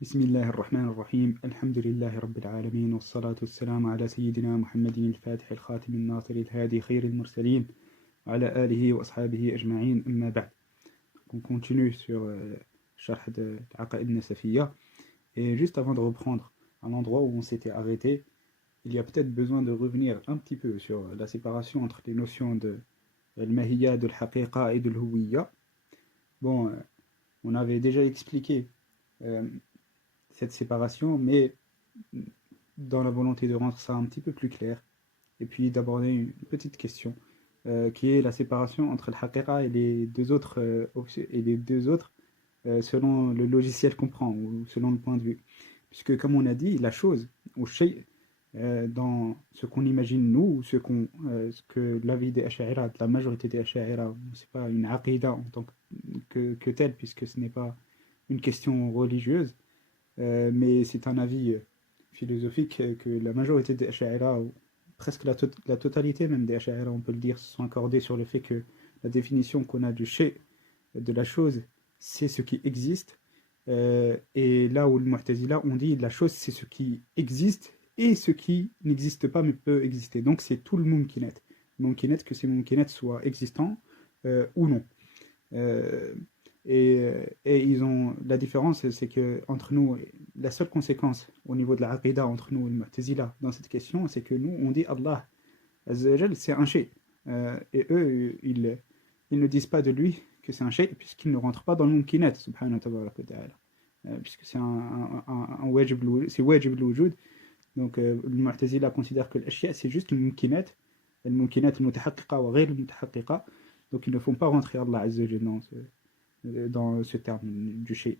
بسم الله الرحمن الرحيم الحمد لله رب العالمين والصلاة والسلام على سيدنا محمد الفاتح الخاتم الناصر الهادي خير المرسلين وعلى آله وأصحابه أجمعين أما بعد. On continue sur Sharh de l'Aqaïd Nasafiyya. Et juste avant de reprendre à l'endroit où on s'était arrêté, il y a peut-être besoin de revenir un petit peu sur la séparation entre les notions de al-mahiyya, de l'haqiqa et de l'huwiyya. Bon, on avait déjà expliqué cette séparation, mais dans la volonté de rendre ça un petit peu plus clair, et puis d'aborder une petite question, qui est la séparation entre le haqiqa et les deux autres, selon le logiciel qu'on prend, ou selon le point de vue. Puisque, comme on a dit, la chose, ou shay, dans ce qu'on imagine nous, ou ce que l'avis des Ash'ira, de la majorité des Ash'ira, c'est pas une aqida en tant que telle, puisque ce n'est pas une question religieuse, mais c'est un avis philosophique que la majorité des Ash'ira, ou presque la totalité même des Ash'ira, on peut le dire, se sont accordés sur le fait que la définition qu'on a du shay, de la chose, c'est ce qui existe. Et là où le Mu'tazila, on dit la chose, c'est ce qui existe et ce qui n'existe pas mais peut exister. Donc c'est tout le mumkinet. Mumkinet, que ces mumkinet soient existants ou non. Et ils ont la différence, c'est que entre nous, la seule conséquence au niveau de la aqidah entre nous et le Mu'tazila dans cette question, c'est que nous on dit Allah Azza wa Jal, c'est un shay, et eux ils ne disent pas de lui que c'est un shay puisqu'il ne rentre pas dans le mumkinet subhanahu wa ta'ala, puisque c'est un wajib, c'est wajib al-wujud. Donc le Mu'tazila considère que l'ashya c'est juste le mumkinet al-mutahaqqiqa wa ghayr al-mutahaqqiqa, donc ils ne font pas rentrer Allah Azza wa Jal dans ce terme du shay,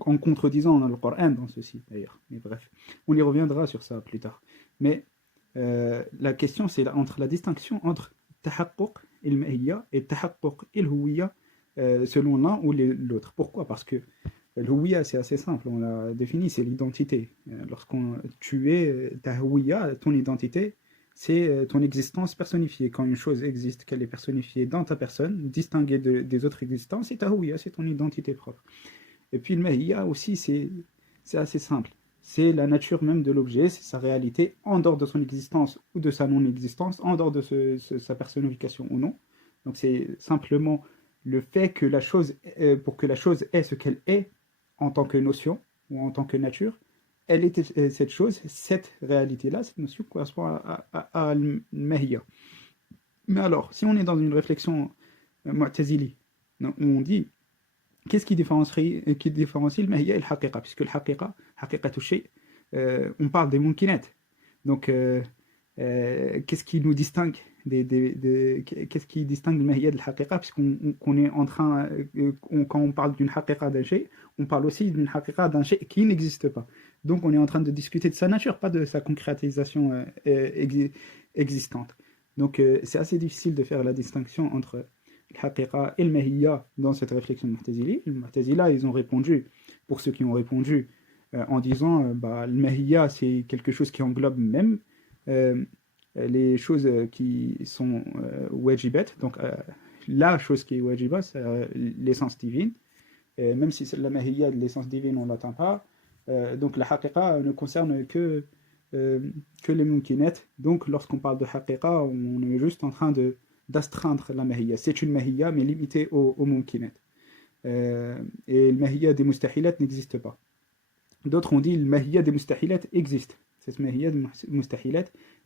en contredisant dans le Coran dans ceci d'ailleurs. Mais bref, on y reviendra sur ça plus tard. Mais la question c'est entre la distinction entre tahaqquq et al-mahiyya et tahaqquq et al-huwiyya, selon l'un ou l'autre. Pourquoi? Parce que l'huwiyya c'est assez simple, on l'a défini, c'est l'identité. Tu es ta huwiyya, ton identité, c'est ton existence personnifiée. Quand une chose existe, qu'elle est personnifiée dans ta personne, distinguée des autres existences, c'est ta huwiyya, c'est ton identité propre. Et puis le mahiyya aussi, c'est assez simple. C'est la nature même de l'objet, c'est sa réalité en dehors de son existence ou de sa non-existence, en dehors de sa personnification ou non. Donc c'est simplement le fait que la chose, pour que la chose est ce qu'elle est en tant que notion ou en tant que nature, elle est cette chose, cette réalité-là, cette notion correspond à al-mahiyya. Mais alors, si on est dans une réflexion mu'tazili, où on dit qu'est-ce qui différencie le mahiyya et le haqiqa, puisque le haqiqa, haqiqatu shay, on parle des mumkinat. Donc, qu'est-ce qui nous distingue qu'est-ce qui distingue le mahiyya de haqiqa, puisqu'on est en train, quand on parle d'une haqiqa d'un shay, on parle aussi d'une haqiqa d'un shay qui n'existe pas. Donc on est en train de discuter de sa nature, pas de sa concrétisation existante. Donc c'est assez difficile de faire la distinction entre le haqiqa et le mahiyya dans cette réflexion de Mu'tazili. Les Mu'tazila, ils ont répondu, pour ceux qui ont répondu, en disant le mahiyya c'est quelque chose qui englobe même les choses qui sont wajibat, donc la chose qui est wajiba, c'est l'essence divine, même si la mahiyya de l'essence divine on ne l'atteint pas, donc la haqiqa ne concerne que les mumkinet. Donc lorsqu'on parle de haqiqa, on est juste en train d'astreindre la mahiyya, c'est une mahiyya mais limitée aux mumkinet, et le mahiyya des mustahilat n'existe pas. D'autres ont dit le mahiyya des mustahilat existe, cette mahiyya des mustahilat,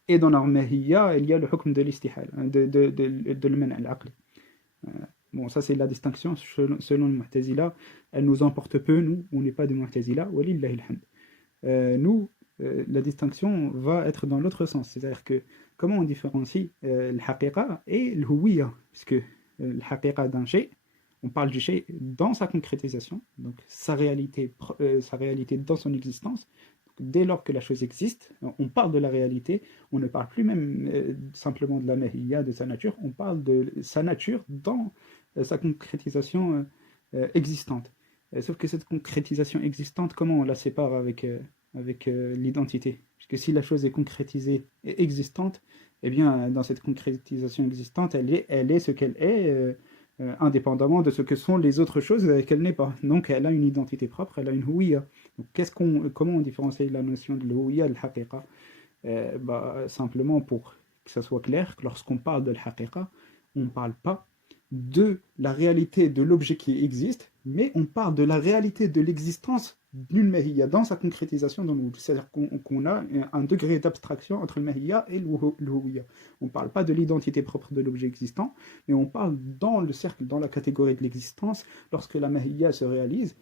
et dans leur mahiyya, il y a le hukm de l'istihal, de l'man al-aqli. Bon, ça c'est la distinction selon le Mu'tazila. Elle nous emporte peu, nous, on n'est pas des Mu'tazila, walillahi alhamd. Nous, la distinction va être dans l'autre sens, c'est-à-dire que comment on différencie le haqiqa et le huwiyya, puisque le haqiqa d'un shay, on parle du shay dans sa concrétisation, donc sa réalité dans son existence. Dès lors que la chose existe, on parle de la réalité, on ne parle plus même simplement de la mahiyya, de sa nature, on parle de sa nature dans sa concrétisation existante. Sauf que cette concrétisation existante, comment on la sépare avec l'identité? Puisque si la chose est concrétisée et existante, eh bien dans cette concrétisation existante, elle est ce qu'elle est indépendamment de ce que sont les autres choses qu'elle n'est pas. Donc elle a une identité propre, elle a une houïa. Donc comment on différencie la notion de l'houïa et de l'haqiqa? Simplement pour que ça soit clair, que lorsqu'on parle de l'haqiqa, on ne parle pas de la réalité de l'objet qui existe, mais on parle de la réalité de l'existence d'une mahiyya dans sa concrétisation dans le wujud. C'est-à-dire qu'on a un degré d'abstraction entre le mahiyya et le houïya. On ne parle pas de l'identité propre de l'objet existant, mais on parle dans le cercle, dans la catégorie de l'existence, lorsque la mahiyya se réalise,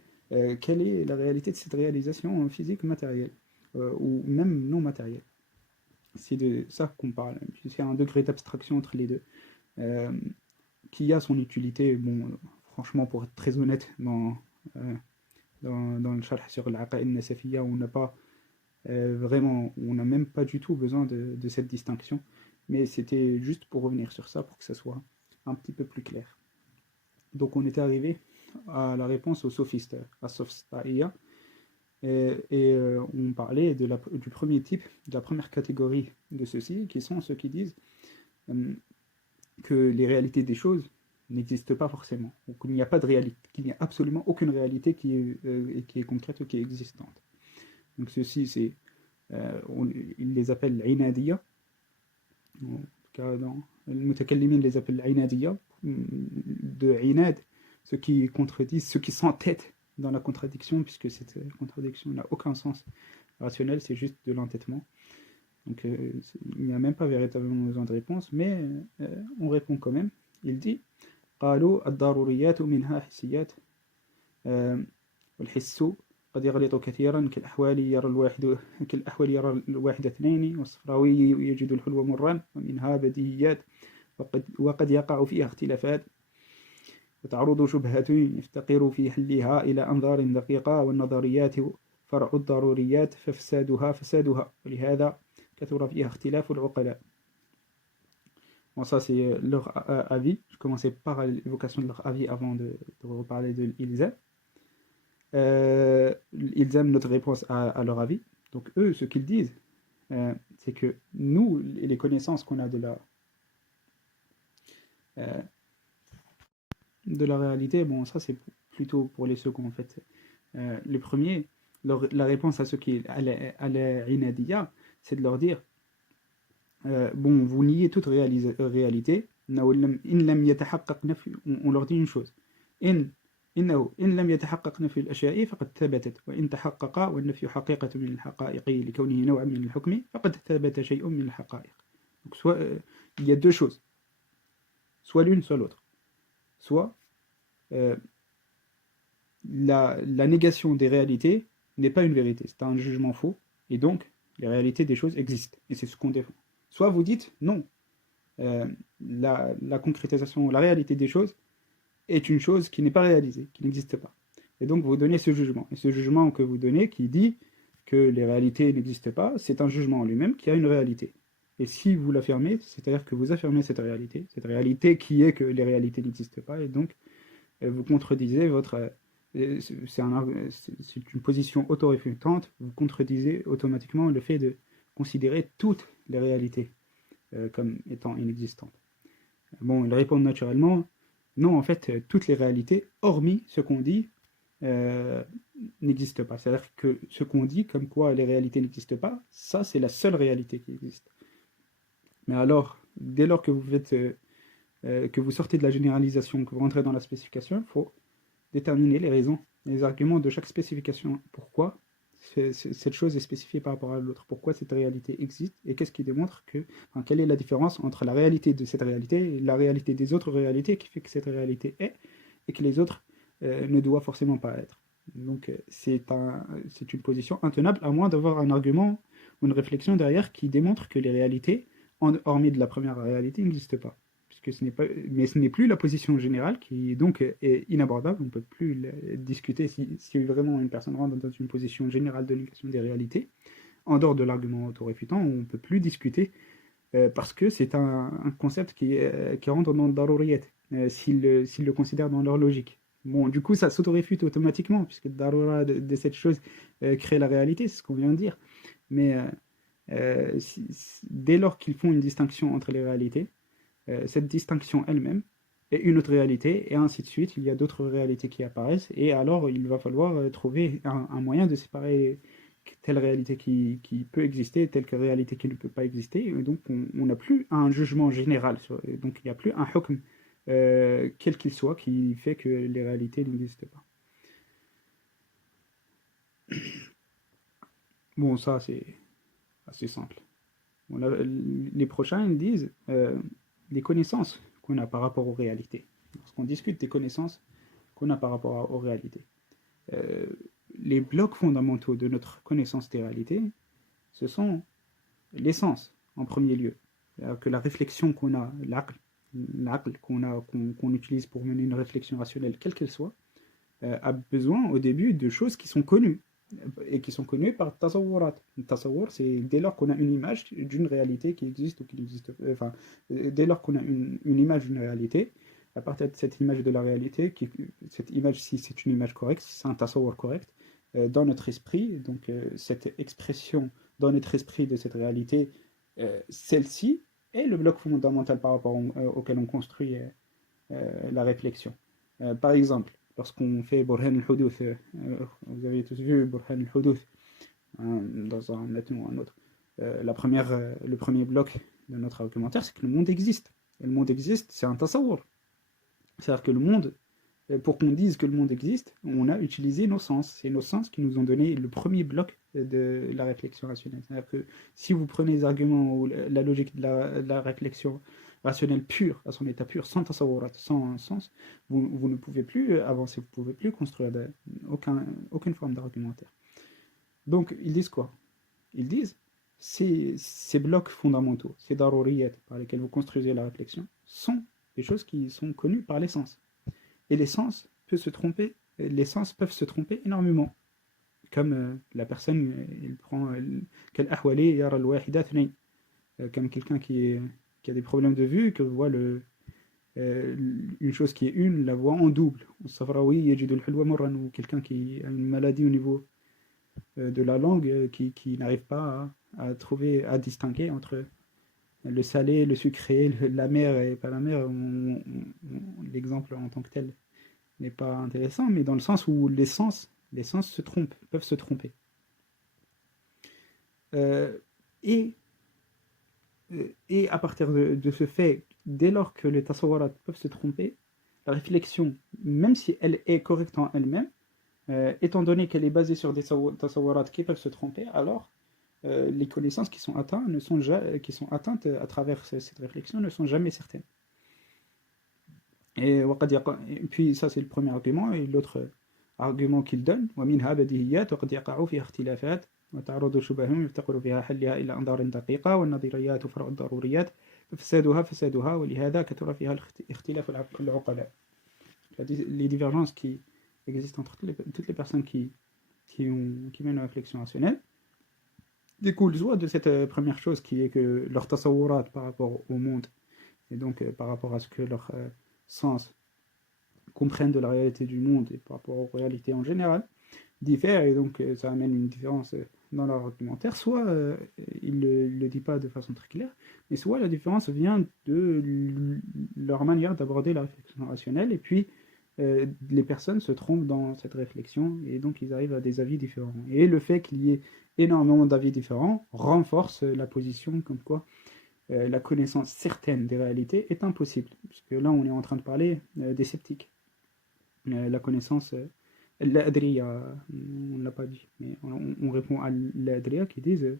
quelle est la réalité de cette réalisation physique, matérielle, ou même non matérielle. C'est de ça qu'on parle. C'est un degré d'abstraction entre les deux, qui a son utilité. Bon, franchement, pour être très honnête, dans le charh sur l'aqaïd nasafiyya, on n'a pas vraiment, on n'a même pas du tout besoin de cette distinction. Mais c'était juste pour revenir sur ça, pour que ça soit un petit peu plus clair. Donc on était arrivé à la réponse aux sophistes, à Sofstaïa. On parlait du premier type, de la première catégorie de ceux-ci, qui sont ceux qui disent que les réalités des choses n'existent pas forcément, ou qu'il n'y a pas de réalité, qu'il n'y a absolument aucune réalité qui est concrète ou qui est existante. Donc ceux-ci, ils les appellent l'inadiyya, en tout cas dans le mutakallimin les appellent l'inadiyya, de inad, ceux qui contredisent, ceux qui s'entêtent dans la contradiction, puisque cette contradiction n'a aucun sens rationnel, c'est juste de l'entêtement. Donc il n'y a même pas véritablement besoin de réponse, mais on répond quand même. Il dit قالوا الضروريات منها حسيات والحس قد يغلط كثيرا كالأحوال يرى الواحد اثنين والصفراوي يجد الحلو مرا ومنها بديهيات وقد يقع فيها اختلافات وتعرض شبهة يفتقر في حلها إلى أنظار دقيقة والنظريات فرع الضروريات ففسادها فسادها ولهذا كثر فيها اختلاف العقلاء. Bon, ça c'est leur avis. Je commençais par l'évocation de leur avis avant de reparler de l'Ilzam. L'Ilzam, notre réponse à leur avis. Donc eux, ce qu'ils disent, c'est que nous, les connaissances qu'on a de la réalité, bon, ça c'est plutôt pour les seconds en fait. Les premiers, la réponse à ceux qui à la inadiyya, c'est de leur dire bon, vous niez toute réalité. On leur dit une chose. إنه إن لم يتحقق نفي الأشياء فقد ثبتت وإن تحقق والنفي حقيقة من الحقائق لكونه نوعا من الحكم فقد ثبت شيء من الحقائق. Donc soit il y a deux choses, soit l'une soit l'autre, soit la négation des réalités n'est pas une vérité, c'est un jugement faux et donc les réalités des choses existent et c'est ce qu'on défend. Soit vous dites non, la concrétisation, la réalité des choses est une chose qui n'est pas réalisée, qui n'existe pas. Et donc vous donnez ce jugement. Et ce jugement que vous donnez, qui dit que les réalités n'existent pas, c'est un jugement en lui-même qui a une réalité. Et si vous l'affirmez, c'est-à-dire que vous affirmez cette réalité qui est que les réalités n'existent pas, et donc vous contredisez votre... c'est une position autoréfutante, vous contredisez automatiquement le fait de considérer toutes les réalités comme étant inexistantes. Bon, ils répondent naturellement, non, en fait, toutes les réalités, hormis ce qu'on dit, n'existent pas. C'est-à-dire que ce qu'on dit, comme quoi les réalités n'existent pas, ça, c'est la seule réalité qui existe. Mais alors, dès lors que que vous sortez de la généralisation, que vous rentrez dans la spécification, il faut déterminer les raisons, les arguments de chaque spécification. Pourquoi cette chose est spécifiée par rapport à l'autre, pourquoi cette réalité existe, et qu'est-ce qui démontre quelle est la différence entre la réalité de cette réalité et la réalité des autres réalités qui fait que cette réalité est, et que les autres ne doivent forcément pas être. Donc c'est une position intenable, à moins d'avoir un argument ou une réflexion derrière qui démontre que les réalités, hormis de la première réalité, n'existent pas. Mais ce n'est plus la position générale qui donc est inabordable, on ne peut plus discuter si vraiment une personne rentre dans une position générale de négation des réalités, en dehors de l'argument autoréfutant, on ne peut plus discuter parce que c'est un concept qui rentre dans le daruriyat, s'ils le considèrent dans leur logique. Bon, du coup, ça s'autoréfute automatiquement, puisque le darura de cette chose crée la réalité, c'est ce qu'on vient de dire. Mais dès lors qu'ils font une distinction entre les réalités, cette distinction elle-même et une autre réalité, et ainsi de suite. Il y a d'autres réalités qui apparaissent, et alors il va falloir trouver un moyen de séparer telle réalité qui peut exister, telle que réalité qui ne peut pas exister. Et donc on n'a plus un jugement général, donc il n'y a plus un hukm, quel qu'il soit, qui fait que les réalités n'existent pas. Bon, ça c'est assez simple. Bon, les prochains, ils disent les connaissances qu'on a par rapport aux réalités. Lorsqu'on discute des connaissances qu'on a par rapport aux réalités. Euh, les blocs fondamentaux de notre connaissance des réalités, ce sont l'essence, en premier lieu. Que la réflexion qu'on a, l'aql qu'on utilise pour mener une réflexion rationnelle, quelle qu'elle soit, a besoin au début de choses qui sont connues, et qui sont connues par tasawwurat. Tasawwur, c'est dès lors qu'on a une image d'une réalité qui existe ou qui n'existe pas. Enfin, dès lors qu'on a une image d'une réalité, à partir de cette image de la réalité, cette image, si c'est une image correcte, si c'est un tasawwur correct, dans notre esprit, donc cette expression dans notre esprit de cette réalité, celle-ci est le bloc fondamental par rapport auquel on construit la réflexion. Par exemple, lorsqu'on fait Burhan al-Hudouth, vous avez tous vu Burhan al-Hudouth, hein, dans un matin ou un autre, le premier bloc de notre argumentaire, c'est que le monde existe. Et le monde existe, c'est un tasawwur. C'est-à-dire que le monde, pour qu'on dise que le monde existe, on a utilisé nos sens. C'est nos sens qui nous ont donné le premier bloc de la réflexion rationnelle. C'est-à-dire que si vous prenez les arguments ou la logique de la réflexion rationnelle pure, à son état pur, sans tasawwurat, sans sens, vous ne pouvez plus avancer, vous ne pouvez plus construire aucune forme d'argumentaire. Donc, ils disent quoi? Ils disent, ces blocs fondamentaux, ces daruriyat par lesquels vous construisez la réflexion, sont des choses qui sont connues par les sens. Et les sens peuvent se tromper énormément. Comme la personne, il prend comme quelqu'un qui a des problèmes de vue, que voit une chose qui est une, la voit en double. Ou quelqu'un qui a une maladie au niveau de la langue, qui n'arrive pas à distinguer entre le salé, le sucré, la mer et pas la mer. L'exemple en tant que tel n'est pas intéressant, mais dans le sens où les sens se trompent, peuvent se tromper. Et à partir de ce fait, dès lors que les tasawwarat peuvent se tromper, la réflexion, même si elle est correcte en elle-même, étant donné qu'elle est basée sur des tasawwarat qui peuvent se tromper, alors les connaissances qui sont atteintes à travers cette réflexion ne sont jamais certaines. Et puis ça c'est le premier argument, et l'autre argument qu'il donne, وَمِنْهَا بَدِيهِيَّاتٌ وَقَدْ يَقَعُ فِيهَا اخْتِلَافَاتٌ وتعرض شبههم يفتقر فيها حلها إلى أنظار دقيقة والنظريات فرع الضروريات فسادها ولهذا كثر فيها اختلاف العقلاء. Les divergences qui existent entre toutes les personnes qui mènent une réflexion rationnelle découlent soit de cette première chose qui est que leur tasawurat par rapport au monde, et donc par rapport à ce que leurs sens comprennent de la réalité du monde et par rapport aux réalités en général, diffèrent, et donc ça amène une différence dans leur argumentaire. Soit il ne le dit pas de façon très claire, mais soit la différence vient de leur manière d'aborder la réflexion rationnelle, et puis les personnes se trompent dans cette réflexion, et donc ils arrivent à des avis différents. Et le fait qu'il y ait énormément d'avis différents renforce la position comme quoi la connaissance certaine des réalités est impossible, puisque là on est en train de parler des sceptiques. La connaissance l'adriya, on ne l'a pas dit, mais on répond à l'adriya qui disent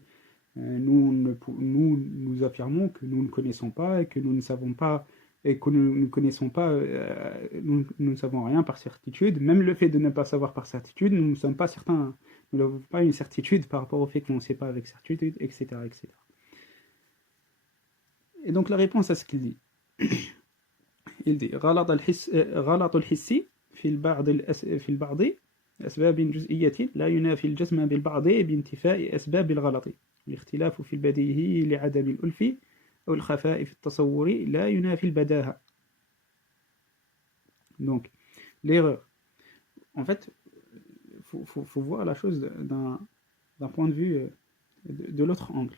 nous affirmons que nous ne connaissons pas et que nous ne savons pas et que nous ne connaissons pas, nous ne savons rien par certitude. Même le fait de ne pas savoir par certitude, nous ne sommes pas certains, nous n'avons pas une certitude par rapport au fait qu'on ne sait pas avec certitude, etc., etc. Et donc la réponse à ce qu'il dit, il dit غلط الحسي في البعض أسباب جزئية لا ينافي الجزم بالبعض بانتفاء أسباب الغلط. الاختلاف في البديهي لعدم الألف أو الخفاء في التصور لا ينافي البداهة. Donc, l'erreur. En fait, faut voir la chose d'un point de vue de l'autre angle.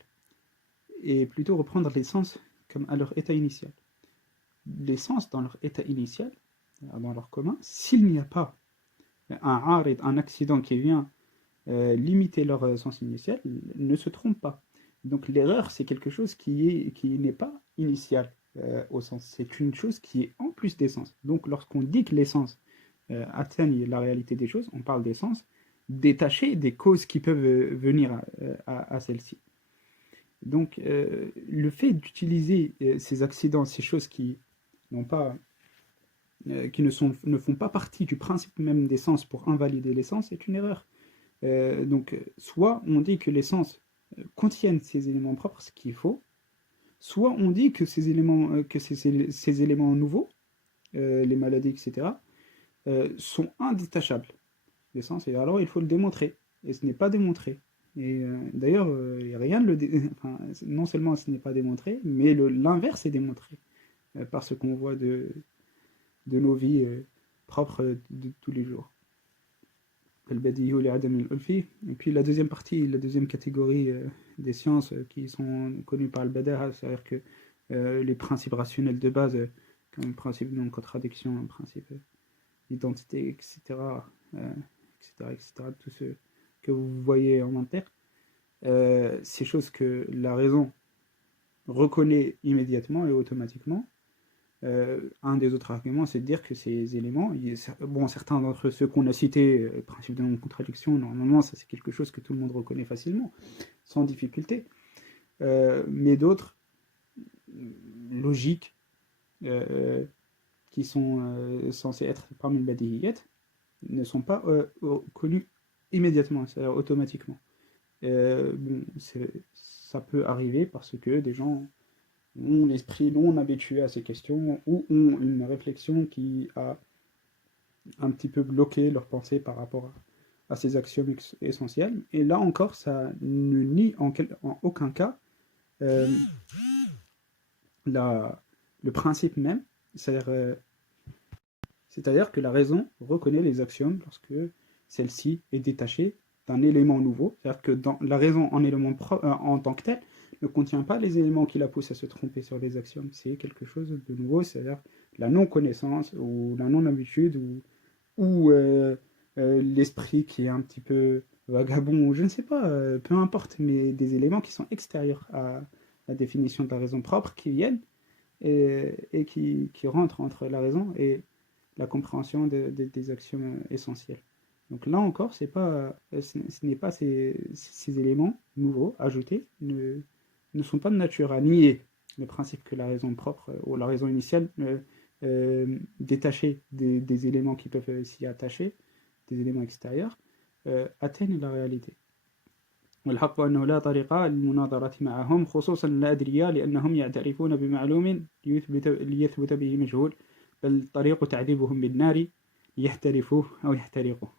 Et plutôt reprendre les sens comme à leur état initial. l'essence dans leur état initial, dans leur commun, s'il n'y a pas un accident qui vient limiter leur sens initial, ne se trompe pas. Donc l'erreur, c'est quelque chose qui n'est pas initial au sens. C'est une chose qui est en plus d'essence. Donc lorsqu'on dit que l'essence atteigne la réalité des choses, on parle d'essence détachée des causes qui peuvent venir à celle-ci. Donc le fait d'utiliser ces accidents, ces choses qui n'ont pas qui ne font pas partie du principe même d'essence pour invalider l'essence, c'est une erreur. Donc, soit on dit que l'essence contienne ces éléments propres, ce qu'il faut, soit on dit que ces éléments, ces éléments nouveaux, les maladies, etc., sont indétachables. L'essence, et alors il faut le démontrer. Et ce n'est pas démontré. Et d'ailleurs, il n'y a rien de enfin, non seulement ce n'est pas démontré, mais l'inverse est démontré par ce qu'on voit de nos vies propres de tous les jours. Et puis la deuxième partie, la deuxième catégorie des sciences qui sont connues par le Badaha, c'est-à-dire que les principes rationnels de base, comme le principe de non-contradiction, le principe d'identité, etc., tout ce que vous voyez en inter, ces choses que la raison reconnaît immédiatement et automatiquement. Un des autres arguments, c'est de dire que ces éléments, bon, certains d'entre ceux qu'on a cités, le principe de non-contradiction, normalement, ça c'est quelque chose que tout le monde reconnaît facilement, sans difficulté. Mais d'autres, logiques, qui sont censés être parmi le badihiyat, ne sont pas connus immédiatement, c'est-à-dire automatiquement. Bon, ça peut arriver parce que des gens ont l'esprit non habitué à ces questions ou ont une réflexion qui a un petit peu bloqué leur pensée par rapport à ces axiomes essentiels. Et là encore, ça ne nie en aucun cas le principe même, c'est-à-dire que la raison reconnaît les axiomes lorsque celle-ci est détachée d'un élément nouveau, c'est-à-dire que la raison en élément en tant que tel ne contient pas les éléments qui la poussent à se tromper sur les axiomes. C'est quelque chose de nouveau, c'est-à-dire la non-connaissance ou la non-habitude ou l'esprit qui est un petit peu vagabond, je ne sais pas, peu importe, mais des éléments qui sont extérieurs à la définition de la raison propre qui viennent et qui rentrent entre la raison et la compréhension des axiomes essentiels. Donc là encore, ce n'est pas ces éléments nouveaux ajoutés ne sont pas de nature à nier le principe que la raison propre ou la raison initiale détachée des éléments qui peuvent s'y attacher, des éléments extérieurs, atteignent la réalité. والحق أنه لا طريقة للمناظرة معهم خصوصا الأدرياء لأنهم يعترفون بمعلوم ليثبت به مجهول بل طريق تعذيبهم بالنار ليحترفوه أو يحترقوه.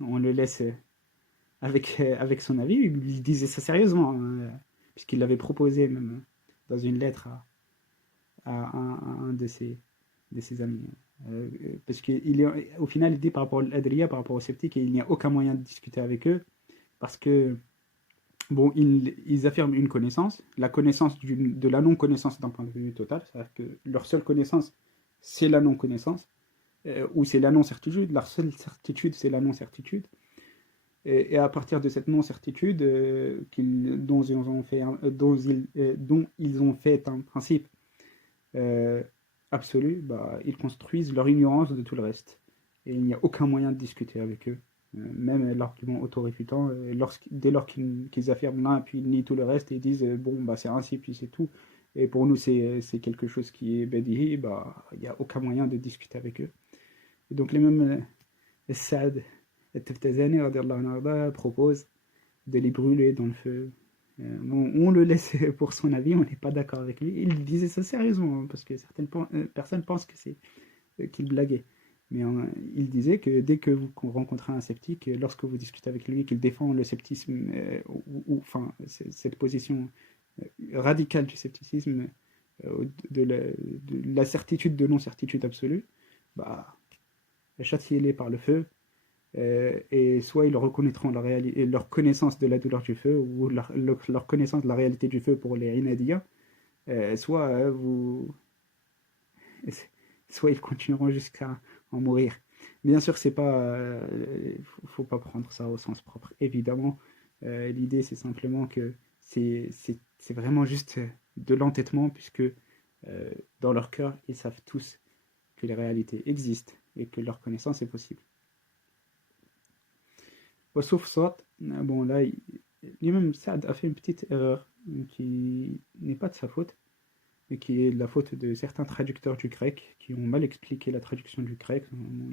On le laisse avec son avis. Il disait ça sérieusement, hein, puisqu'il l'avait proposé même dans une lettre à un de ses amis. Parce qu'au final, il dit par rapport à l'Adriya, par rapport aux sceptiques, il n'y a aucun moyen de discuter avec eux, parce que, bon, ils affirment une connaissance, la connaissance de la non-connaissance d'un point de vue total, c'est-à-dire que leur seule connaissance, c'est la non-connaissance, ou c'est la non-certitude, leur seule certitude, c'est la non-certitude. Et à partir de cette non-certitude dont ils ont fait un principe absolu, bah, ils construisent leur ignorance de tout le reste. Et il n'y a aucun moyen de discuter avec eux, même l'argument autoréfutant. Dès lors qu'ils affirment l'un, puis ils nient tout le reste et ils disent bon, bah, c'est ainsi, puis c'est tout. Et pour nous, c'est quelque chose qui est badihi, bah, il n'y a aucun moyen de discuter avec eux. Et donc les mêmes Saad Al-Taftazani propose de les brûler dans le feu. On le laisse pour son avis, on n'est pas d'accord avec lui. Il disait ça sérieusement, parce que certaines personnes pensent qu'il blaguait. Mais il disait que dès que vous rencontrez un sceptique, lorsque vous discutez avec lui, qu'il défend le sceptisme, enfin, cette position radicale du scepticisme, de la certitude de non-certitude absolue, bah, châtiez-les par le feu. Et soit ils reconnaîtront leur connaissance de la douleur du feu ou leur connaissance de la réalité du feu pour les inadiens, soit vous soit ils continueront jusqu'à en mourir. Bien sûr, c'est pas, faut pas prendre ça au sens propre. Évidemment, l'idée c'est simplement que c'est vraiment juste de l'entêtement, puisque dans leur cœur, ils savent tous que les réalités existent et que leur connaissance est possible. Sauf soit, bon là, lui-même Saad a fait une petite erreur qui n'est pas de sa faute, mais qui est de la faute de certains traducteurs du grec qui ont mal expliqué la traduction du grec.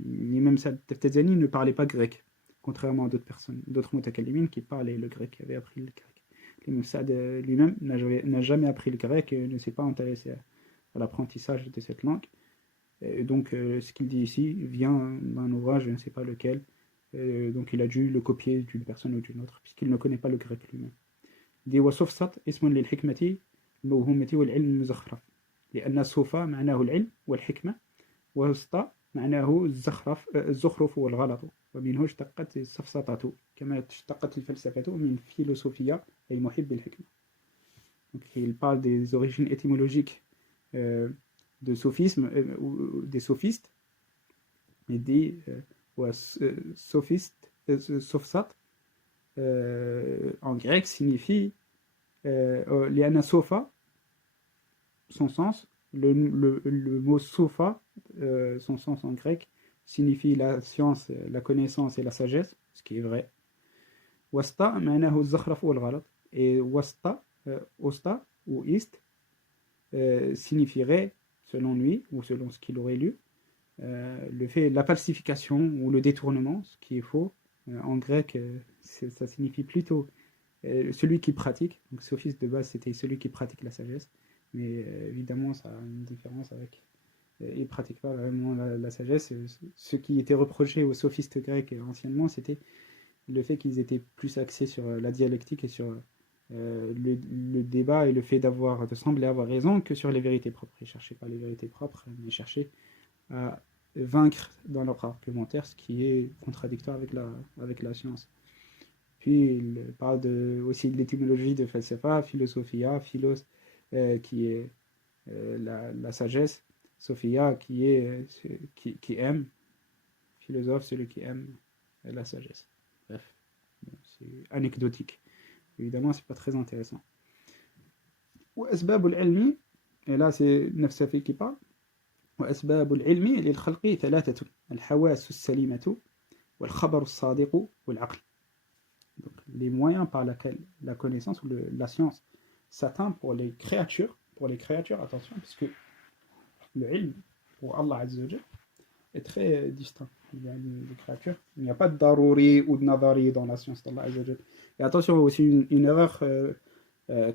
Lui-même Saad Taftazani ne parlait pas grec, contrairement à d'autres personnes, d'autres mutakallimin qui parlaient le grec, qui avaient appris le grec. L'imam Saad lui-même n'a jamais appris le grec et ne s'est pas intéressé à l'apprentissage de cette langue. Et donc ce qu'il dit ici vient d'un ouvrage, je ne sais pas lequel, donc il a dû le copier d'une personne ou d'une autre, puisqu'il ne connaît pas le grec lui-même. Il dit وَصُفْصَةٌ اسم للحكمة الموهومة والعلم المزخرف لأن الصوفة معناه العلم والحكمة وسط معناه الزخرف والغلط ومنه اشتقت السفسطة كما اشتقت الفلسفة من فيلوسوفيا أي محب الحكمة. Donc il parle des origines étymologiques de sophisme ou des sophistes et des sophistes, sofsat en grec signifie liana sofa, son sens, le mot sofa, son sens en grec, signifie la science, la connaissance et la sagesse, ce qui est vrai. Wasta ma'nahu zakhraf wal ghalat, et wasta, osta ou ist signifierait, selon lui, ou selon ce qu'il aurait lu, le fait, la falsification ou le détournement, ce qui est faux. En grec, ça signifie plutôt celui qui pratique. Donc sophiste de base, c'était celui qui pratique la sagesse. Mais évidemment, ça a une différence avec... ils ne pratiquent pas vraiment la sagesse. Ce qui était reproché aux sophistes grecs anciennement, c'était le fait qu'ils étaient plus axés sur la dialectique et sur le débat et le fait de sembler avoir raison que sur les vérités propres. Ils ne cherchaient pas les vérités propres, mais ils cherchaient à vaincre dans leur argumentaire, ce qui est contradictoire avec la science. Puis il parle aussi de l'étymologie de falsafa, philosophia, philos qui est la sagesse, sophia qui aime, philosophe celui qui aime la sagesse. Bref, c'est anecdotique. Évidemment, c'est pas très intéressant. وأسباب العلم, et là c'est Nafsafi qui parle. وأسباب العلم للخلق ثلاثة الحواس السليمة والخبر الصادق والعقل. Donc, les moyens par lesquels la connaissance ou la science s'atteint pour les créatures, attention, puisque le ilm pour Allah Azza wa Jal est très distinct des créatures. Il n'y a pas de darouri ou de nadari dans la science d'Allah Azza wa Jal. Et attention, aussi une erreur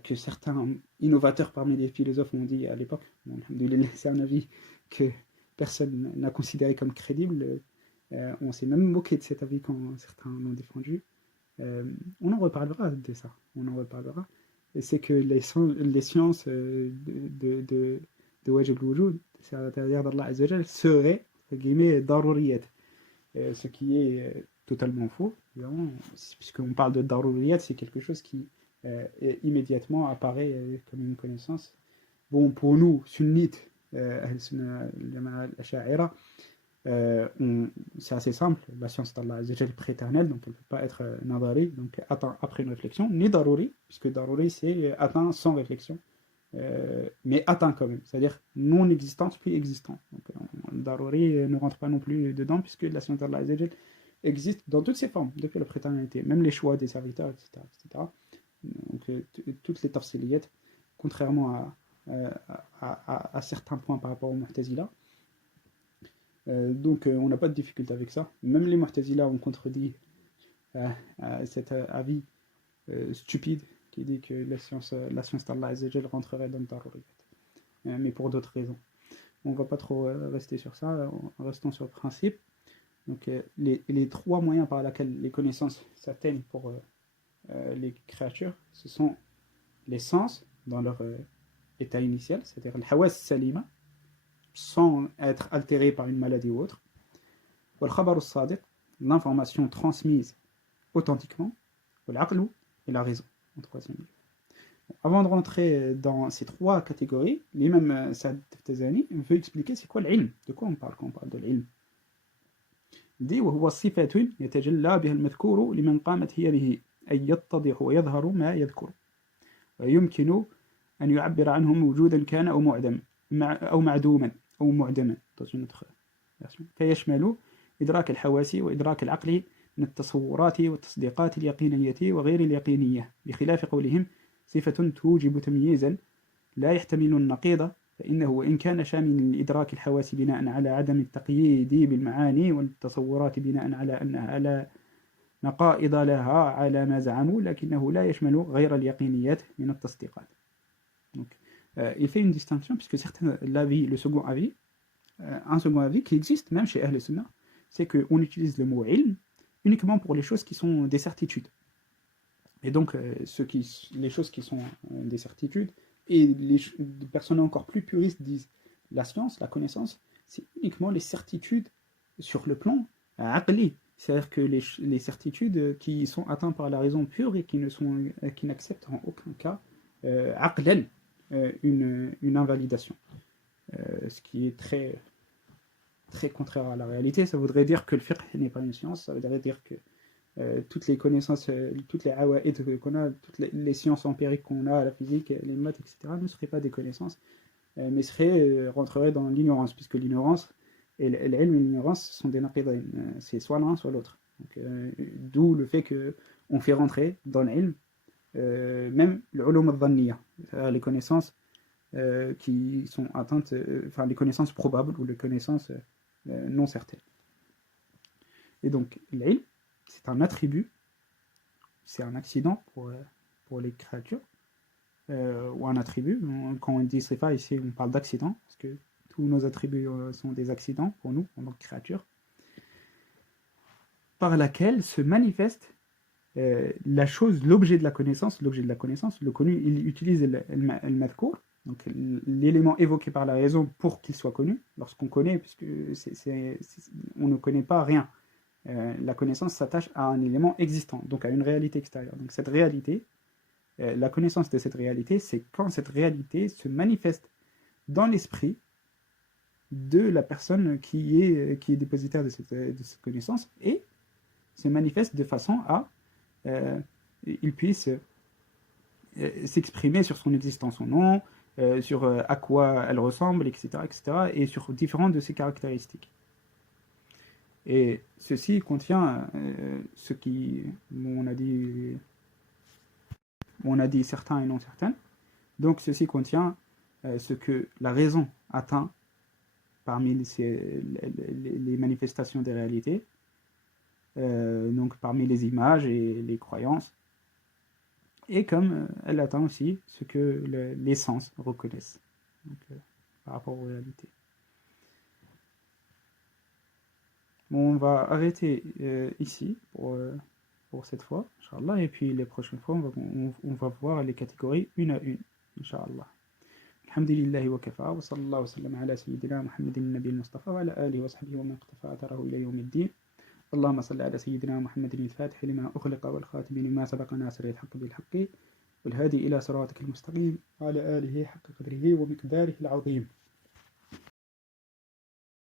que certains innovateurs parmi les philosophes ont dit à l'époque. Bon, c'est un avis que personne n'a considéré comme crédible. On s'est même moqué de cet avis quand certains l'ont défendu. On en reparlera de ça. Et c'est que les sciences de Wajib al-Wujud, c'est-à-dire d'Allah Azza wa Jal, seraient, entre guillemets, daruriyat. Ce qui est totalement faux, évidemment, puisqu'on parle de daruriyat, c'est quelque chose qui immédiatement apparaît comme une connaissance. Bon, pour nous, sunnites, Asha'ira, c'est assez simple. La science d'Allah est prééternelle, donc elle ne peut pas être nadari, donc atteint après une réflexion, ni daruri, puisque daruri c'est atteint sans réflexion, mais atteint quand même, c'est-à-dire non-existence puis existant. Donc daruri ne rentre pas non plus dedans, puisque la science d'Allah existe dans toutes ses formes, depuis la prééternité, même les choix des serviteurs, etc. Donc toutes les tafsiliyettes, contrairement à certains points par rapport aux Mu'tazila. Donc on n'a pas de difficulté avec ça. Même les Mu'tazila ont contredit cet avis stupide qui dit que la science d'Allah Azza wa Jal rentrerait dans le daruriyat, mais pour d'autres raisons. On ne va pas trop rester sur ça, en restant sur le principe. Donc les trois moyens par lesquels les connaissances s'atteignent pour les créatures, ce sont les sens dans leur état initial, c'est-à-dire le hawas salima, sans être altéré par une maladie ou autre, ou al-khabar al-sadiq, l'information transmise authentiquement, ou l'aql, et la raison, en troisième lieu. Avant de rentrer dans ces trois catégories, l'imam Saad Taftazani veut expliquer c'est quoi l'ilm, de quoi on parle quand on parle de l'ilm. Il dit وهو صفة يتجلى بها المذكور لمن قامت هي به أي يتضح ويظهر ما يذكر ويمكن أن يعبر عنه موجودا كان أو معدم أو معدوما أو معدما فيشمل إدراك الحواس وإدراك العقل من التصورات والتصديقات اليقينية وغير اليقينية بخلاف قولهم صفة توجب تمييزا لا يحتمل النقيض فإنه وإن كان شاملا لإدراك الحواس بناء على عدم التقييد بالمعاني والتصورات بناء على أنها لا نقائض لها على ما زعموا لكنه لا يشمل غير اليقينيات من التصديقات. Donc, il fait une distinction puisque certains l'avis, le second avis, un second avis qui existe même chez Ahl Sunnah, c'est qu'on utilise le mot ilm uniquement pour les choses qui sont des certitudes. Et donc, les choses qui sont des certitudes, et les personnes encore plus puristes disent la science, la connaissance, c'est uniquement les certitudes sur le plan aqli, c'est-à-dire que les certitudes qui sont atteintes par la raison pure et qui n'acceptent en aucun cas aqlan une invalidation. Ce qui est très, très contraire à la réalité. Ça voudrait dire que le fiqh n'est pas une science, ça voudrait dire que toutes les connaissances, toutes les awa'id qu'on a, toutes les sciences empiriques qu'on a, la physique, les maths, etc., ne seraient pas des connaissances, mais rentreraient dans l'ignorance, puisque l'ignorance et l'ilm et l'ignorance sont des naqidain, c'est soit l'un, soit l'autre. D'où le fait qu'on fait rentrer dans l'ilm même l'ulum al-dhanniya, les connaissances qui sont atteintes, enfin les connaissances probables ou les connaissances non certaines. Et donc l'ilm, c'est un attribut, c'est un accident pour les créatures, ou un attribut. Quand on dit sifa ici, on parle d'accident, parce que tous nos attributs sont des accidents pour nous, en tant que créatures, par laquelle se manifeste la chose, l'objet de la connaissance, le connu, il utilise le madhkour, donc l'élément évoqué par la raison pour qu'il soit connu, lorsqu'on connaît, puisque on ne connaît pas rien. La connaissance s'attache à un élément existant, donc à une réalité extérieure. Donc cette réalité, la connaissance de cette réalité, c'est quand cette réalité se manifeste dans l'esprit de la personne qui est dépositaire de cette connaissance et se manifeste de façon à il puisse s'exprimer sur son existence, son nom, sur à quoi elle ressemble, etc., et sur différentes de ses caractéristiques. Et ceci contient ce qui, on a dit certains et non certains. Donc ceci contient ce que la raison atteint parmi les manifestations des réalités, donc parmi les images et les croyances, et comme elle atteint aussi ce que les sens reconnaissent donc, par rapport aux réalités. Bon, on va arrêter ici pour cette fois, Inch'Allah, et puis les prochaines fois, on va voir les catégories une à une, Inch'Allah. Alhamdulillahi wa kafa, wa sallallahu wa sallam ala sayyidina Muhammadin nabi al-Mustafa, wa ala alihi wa sahbihi wa man qatafa atharahu ila yawm al-din. اللهم صل على سيدنا محمد الفاتح لما أغلق والخاتم لما سبق ناصر الحق بالحق والهادي إلى صراطك المستقيم وعلى آله حق قدره ومقداره العظيم.